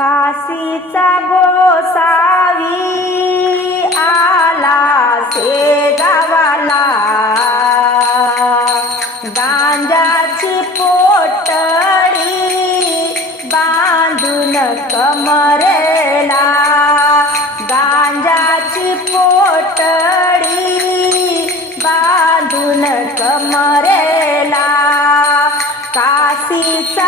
काशीचा गोसावी आला से गावाला गांजाची पोटळी बांधून कमरेला. गांजाची पोटळी बांधून कमरेला. काशीचा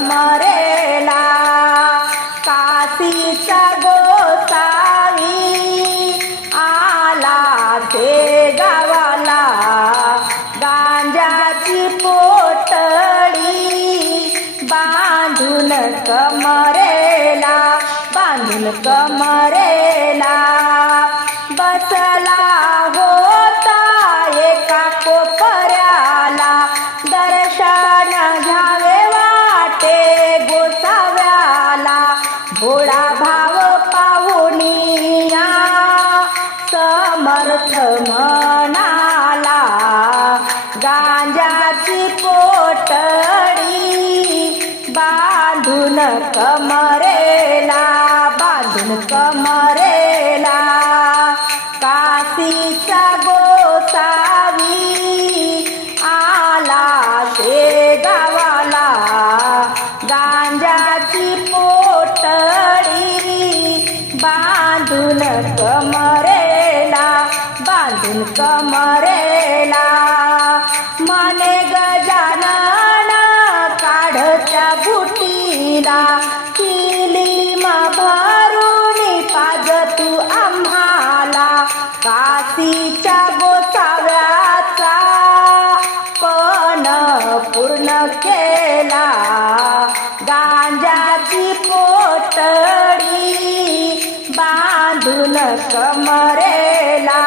मरेला कमरेला काशीचा गोसावी आला ते गावाला. गांजाची पोटळी बांधून कमरेला बांधून कमरेला. समर्थ म्हणाला गांजाची पोटडी बांधून कमरेला बांधून कमरे बुटीला किलीमा भरून पाज तू आम्हाला. काशीच्या गोसाव्याचा पण पूर्ण केला. गांजाची पोटडी बांधून कमरेला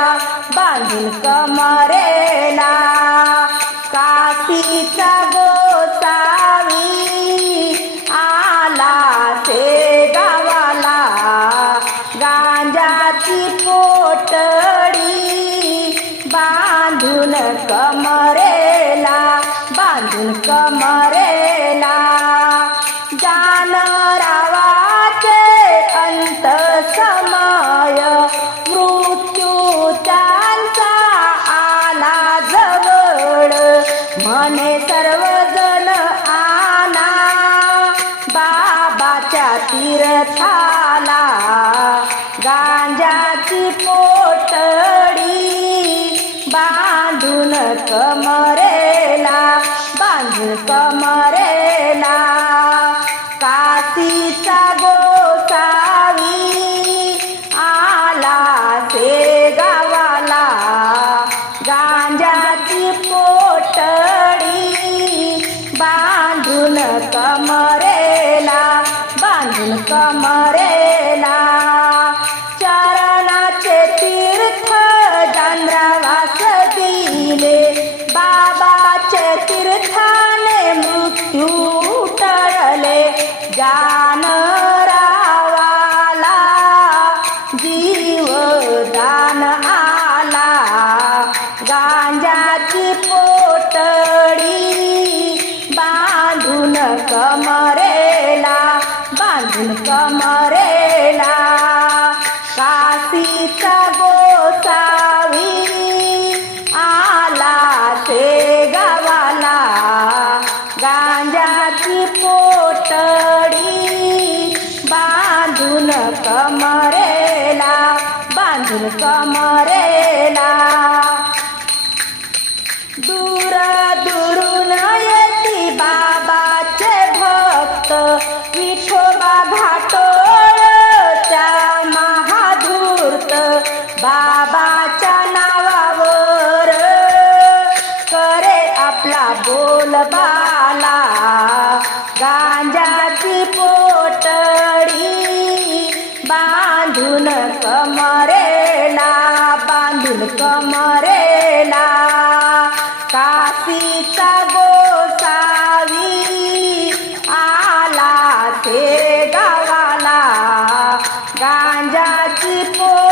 बांधून कमरेला. तीर्थाला गांजाची पोटडी बांधून कमरेला बांधून कमरे जीवदान आला. गांजाची पोटळी बांधून कमरेला बांधून कमरेला. काशीचा गो समरे ना दूरा दुरून येती बाबाचे भक्त विठोबा घाटोळचा महाधूर्त बाबाच्या नावावर करे आपला बोलबाला गांजाची पोटडी बांधून कमरे बांधून कमरेला काशीचा गोसावी आला ते गावाला. गांजाची पो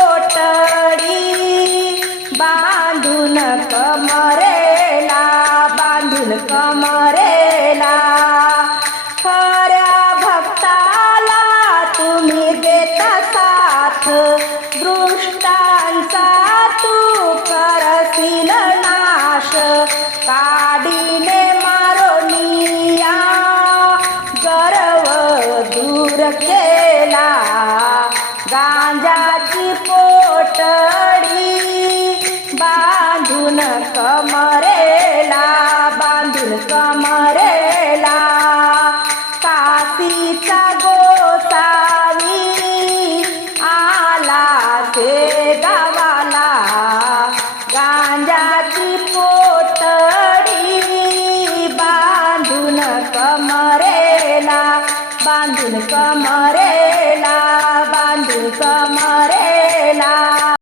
बांधून कमरेला काशीचा गोसावी आला ते गावाला. गांजाची पोटडी बांधून कमरेला. बांधून कमरेला.